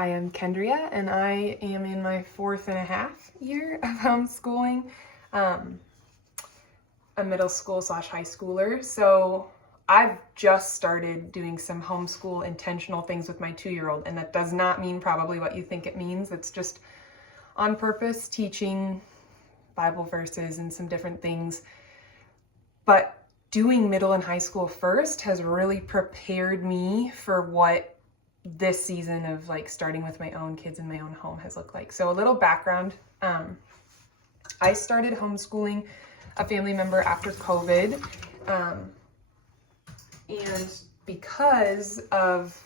I am Kendria, and I am in my 4.5 year of homeschooling. A middle school / high schooler. So I've just started doing some homeschool intentional things with my 2-year-old, and that does not mean probably what you think it means. It's just on purpose teaching Bible verses and some different things. But doing middle and high school first has really prepared me for what this season of like starting with my own kids in my own home has looked like. So a little background. I started homeschooling a family member after COVID. And because of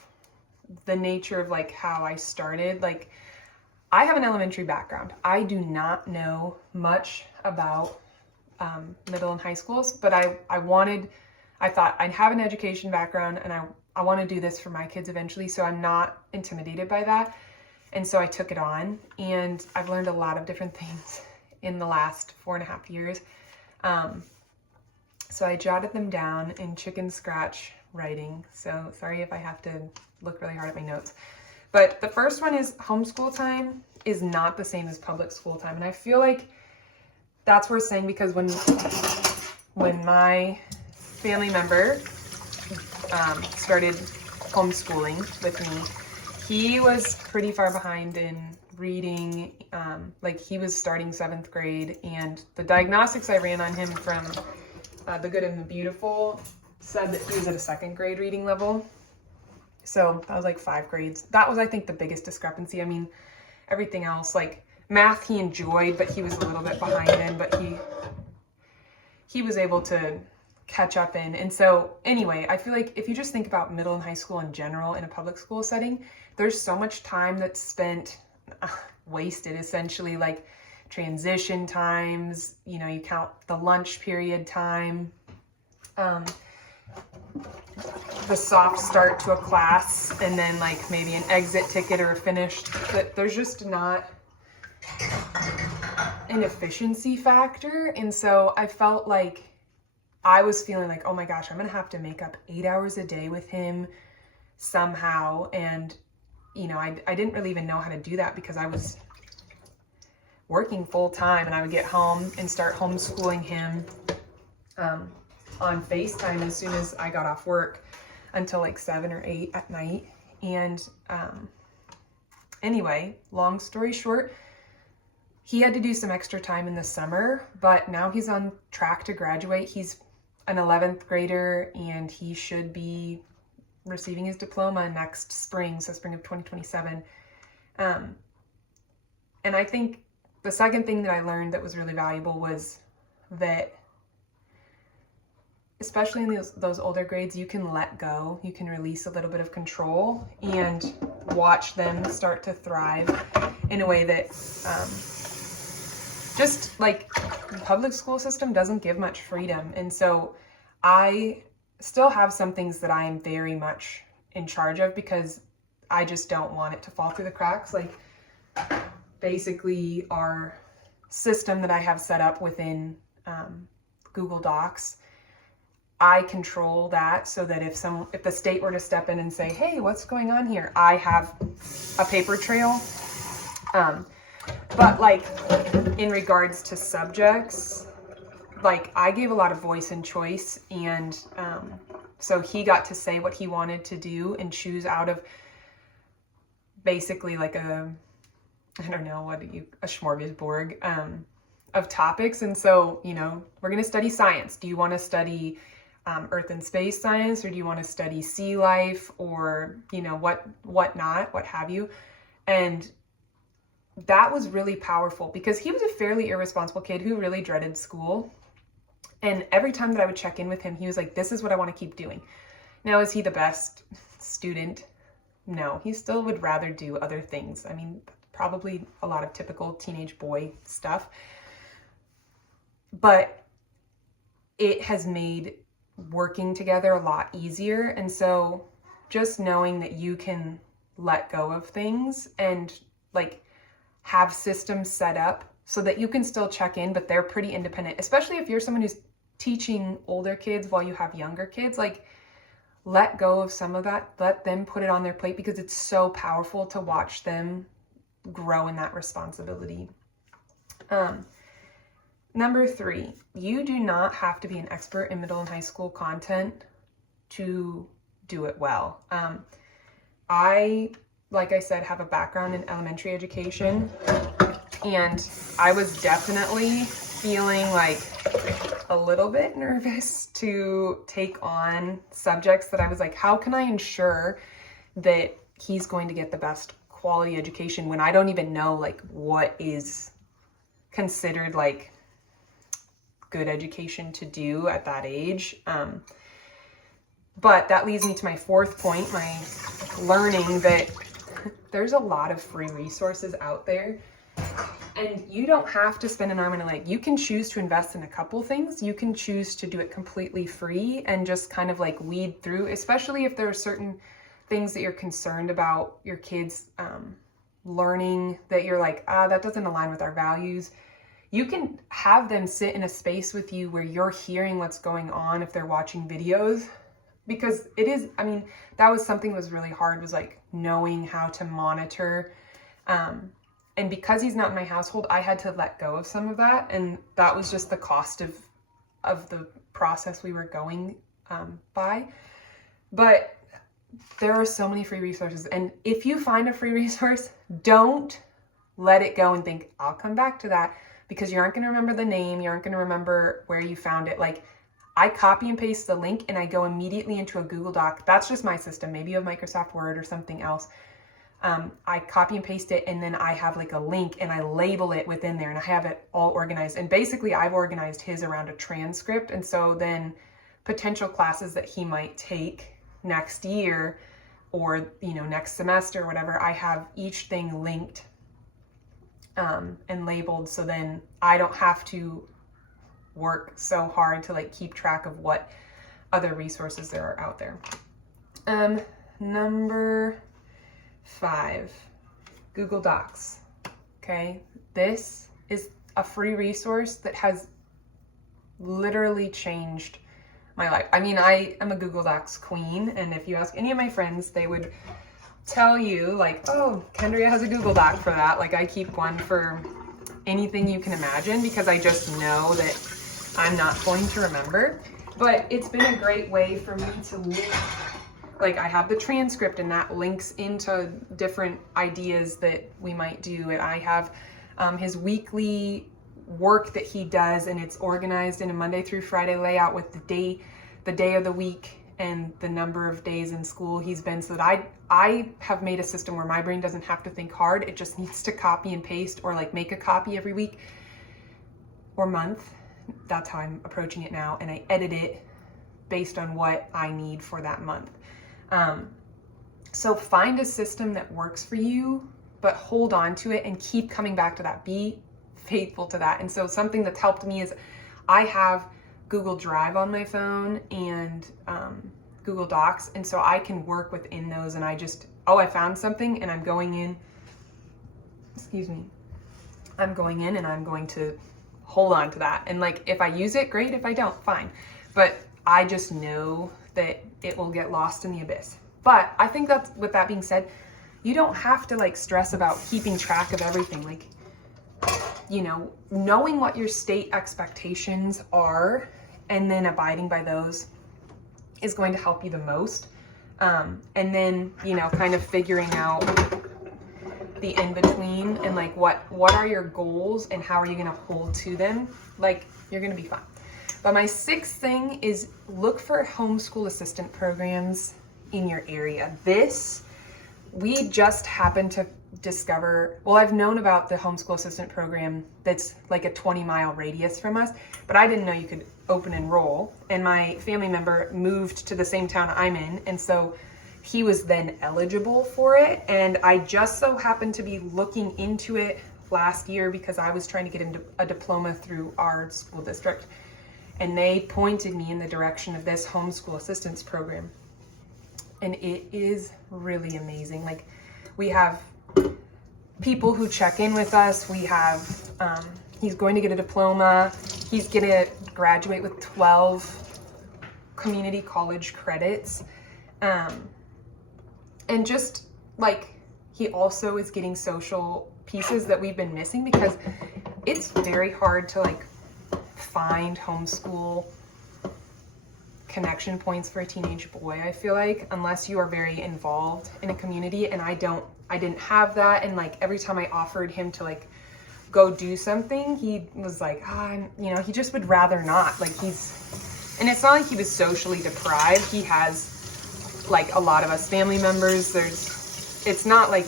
the nature of like how I started, like I have an elementary background. I do not know much about middle and high schools, but I thought I'd have an education background, and I want to do this for my kids eventually, so I'm not intimidated by that. And so I took it on, and I've learned a lot of different things in the last 4.5 years. So I jotted them down in chicken scratch writing. So sorry if I have to look really hard at my notes. But the first one is homeschool time is not the same as public school time. And I feel like that's worth saying because when my family member started homeschooling with me, he was pretty far behind in reading. Like he was starting 7th grade, and the diagnostics I ran on him from The Good and the Beautiful said that he was at a 2nd grade reading level. So that was like 5 grades. That was, I think, the biggest discrepancy. I mean, everything else, like math he enjoyed, but he was a little bit behind in, but he was able to catch up in. And so anyway, I feel like if you just think about middle and high school in general in a public school setting, there's so much time that's spent wasted, essentially, like transition times, you know, you count the lunch period time, the soft start to a class, and then like maybe an exit ticket or a finish. But there's just not an efficiency factor. And so I felt like I was feeling like, oh my gosh, I'm gonna have to make up 8 hours a day with him somehow. And you know, I didn't really even know how to do that because I was working full time, and I would get home and start homeschooling him on FaceTime as soon as I got off work until like 7 or 8 at night. And anyway, long story short, he had to do some extra time in the summer, but now he's on track to graduate. He's an 11th grader, and he should be receiving his diploma next spring, so spring of 2027. And I think the second thing that I learned that was really valuable was that, especially in those older grades, you can let go, you can release a little bit of control and watch them start to thrive in a way that just like the public school system doesn't give much freedom. And so I still have some things that I am very much in charge of because I just don't want it to fall through the cracks. Like basically our system that I have set up within Google Docs, I control that so that if the state were to step in and say, hey, what's going on here? I have a paper trail. But like in regards to subjects, like I gave a lot of voice and choice, and so he got to say what he wanted to do and choose out of basically like a smorgasbord of topics. And so, you know, we're going to study science. Do you want to study earth and space science, or do you want to study sea life, or, you know, what have you? And that was really powerful because he was a fairly irresponsible kid who really dreaded school. And every time that I would check in with him, he was like, this is what I want to keep doing. Now, is he the best student? No, he still would rather do other things. I mean, probably a lot of typical teenage boy stuff. But it has made working together a lot easier. And so just knowing that you can let go of things and like have systems set up so that you can still check in, but they're pretty independent, especially if you're someone who's teaching older kids while you have younger kids. Like let go of some of that, let them put it on their plate, because it's so powerful to watch them grow in that responsibility. Number 3, you do not have to be an expert in middle and high school content to do it well. I, like I said, have a background in elementary education, and I was definitely feeling like a little bit nervous to take on subjects that I was like, how can I ensure that he's going to get the best quality education when I don't even know like what is considered like good education to do at that age. But that leads me to my 4th point, my learning that there's a lot of free resources out there, and you don't have to spend an arm and a leg. You can choose to invest in a couple things. You can choose to do it completely free and just kind of like weed through, especially if there are certain things that you're concerned about your kids learning that you're like, that doesn't align with our values. You can have them sit in a space with you where you're hearing what's going on if they're watching videos, because it is, I mean, that was something that was really hard, was like knowing how to monitor. And because he's not in my household, I had to let go of some of that. And that was just the cost of the process we were going by. But there are so many free resources. And if you find a free resource, don't let it go and think, I'll come back to that, because you aren't going to remember the name. You aren't going to remember where you found it. Like, I copy and paste the link and I go immediately into a Google Doc. That's just my system. Maybe you have Microsoft Word or something else. I copy and paste it, and then I have like a link and I label it within there, and I have it all organized. And basically I've organized his around a transcript. And so then potential classes that he might take next year or, next semester or whatever, I have each thing linked and labeled. So then I don't have to work so hard to like keep track of what other resources there are out there. Number 5, Google Docs. Okay, this is a free resource that has literally changed my life. I mean, I am a Google Docs queen, and if you ask any of my friends, they would tell you like, oh, Kendria has a Google Doc for that. Like, I keep one for anything you can imagine, because I just know that I'm not going to remember. But it's been a great way for me to link. Like, I have the transcript, and that links into different ideas that we might do. And I have his weekly work that he does, and it's organized in a Monday through Friday layout with the day of the week and the number of days in school he's been, so that I have made a system where my brain doesn't have to think hard. It just needs to copy and paste, or like make a copy every week or month. That's how I'm approaching it now. And I edit it based on what I need for that month. So find a system that works for you, but hold on to it and keep coming back to that. Be faithful to that. And so something that's helped me is I have Google Drive on my phone and Google Docs. And so I can work within those, and I just, I found something, and I'm going in, I'm going in and I'm going to hold on to that. And like, if I use it, great. If I don't, fine. But I just know that it will get lost in the abyss. But I think that's, with that being said, you don't have to like stress about keeping track of everything. Like, knowing what your state expectations are and then abiding by those is going to help you the most. And then, kind of figuring out the in-between and like what are your goals and how are you going to hold to them, like, you're going to be fine. But my 6th thing is look for homeschool assistant programs in your area. We just happened to discover, I've known about the homeschool assistant program that's like a 20-mile radius from us, but I didn't know you could open enroll. And my family member moved to the same town I'm in, and so he was then eligible for it. And I just so happened to be looking into it last year because I was trying to get him a diploma through our school district. And they pointed me in the direction of this homeschool assistance program. And it is really amazing. Like, we have people who check in with us. We have, he's going to get a diploma. He's going to graduate with 12 community college credits. And just like he also is getting social pieces that we've been missing, because it's very hard to like find homeschool connection points for a teenage boy, I feel like, unless you are very involved in a community. And I didn't have that. And like every time I offered him to like go do something, he was like, you know, he just would rather not. Like and it's not like he was socially deprived. He has like a lot of us family members. It's not like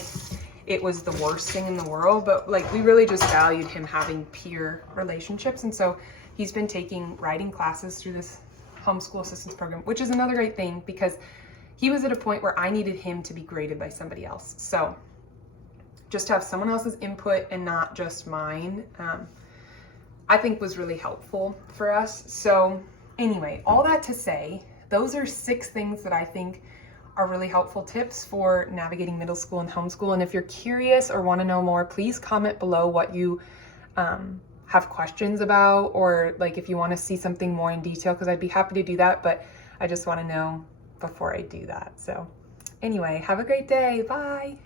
it was the worst thing in the world, but like we really just valued him having peer relationships. And so he's been taking writing classes through this homeschool assistance program, which is another great thing, because he was at a point where I needed him to be graded by somebody else. So just to have someone else's input and not just mine, I think was really helpful for us. So anyway, all that to say, those are 6 things that I think are really helpful tips for navigating middle school and homeschool. And if you're curious or want to know more, please comment below what you have questions about, or like if you want to see something more in detail, because I'd be happy to do that, but I just want to know before I do that. So anyway, have a great day. Bye.